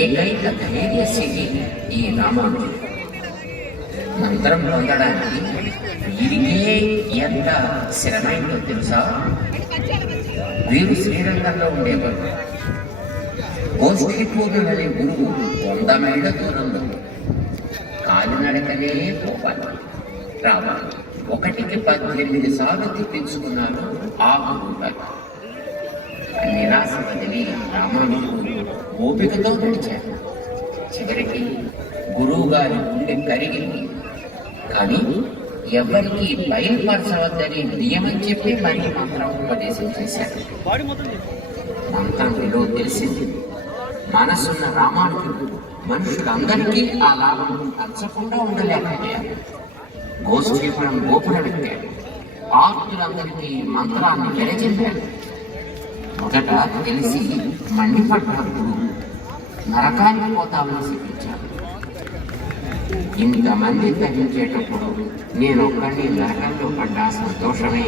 ఏకైక ధైర్యశీలి ఈ రామానుజుడు మంత్రం పొందడానికి వీరికే ఎంత శ్రమైందో తెలుసా? వీరు శ్రీరంగంలో ఉండేవారు. గోష్ఠి పూజలు అనే గురువు వంద మైళ్ళ దూరంలో. కాలినడకనే పోవాలి. రావాలి ఒకటికి పద్దెనిమిది సార్లు తిప్పించుకున్నారు ఆ గురువు. నిరాశ వదిలి రామానుజుడు ఓపికతో నడిచారు చివరికి గురువు గారి గుండె కరిగింది. కానీ ఎవరికి బయలుపరచవద్దని నియమం చెప్పి మరీ మంత్రం ఉపదేశం చేశారు. మంత్రం విలువ తెలిసింది మనసున్న రామానుజుడు మనుషులందరికీ ఆ లాభం పంచకుండా ఉండలేకపోయారు. గోష్ఠీపురం గోపురం ఎక్కాడు ఆర్తులందరికీ మంత్రాన్ని వెలచెందాడు మొదట తెలిసి మండిపడ్డప్పుడు నరకానికి పోతామని శిక్షించాడు ఇంతమంది తగ్గించేటప్పుడు నేను ఒక్కడిని నరకంలో పడ్డా సంతోషమే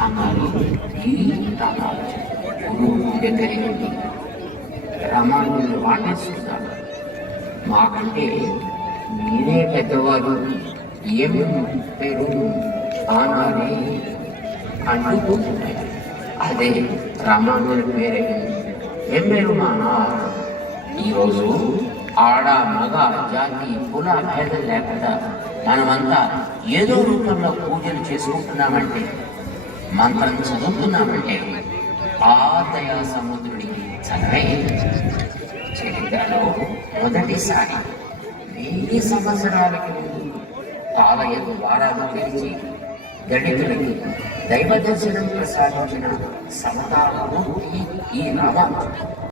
అన్నారు ఈ రామానుజు గురువు గుండె కరిగింది రామానుజుని వాటేస్తున్నారు మాకంటే మీరే పెద్దవారు. ఏమి పేరు? ఆనాడే అంటూ అదే రామానుజుని పేరే ఏం పేరు మా ఈరోజు ఆడ మగ జాతి కుల భేదం లేకుండా మనమంతా ఏదో రూపంలో పూజలు చేసుకుంటున్నామంటే మంత్రం చదువుతున్నామంటే ఆ దయా సముద్రుడికి చదవే. చరిత్రలో మొదటిసారి వెయ్యి సంవత్సరాలకి ముందు ఆలయ ద్వారాలు తెరిచి దళితులకి దైవ దర్శనం ప్రసాదించిన సమతామూర్తి ఈ రామ.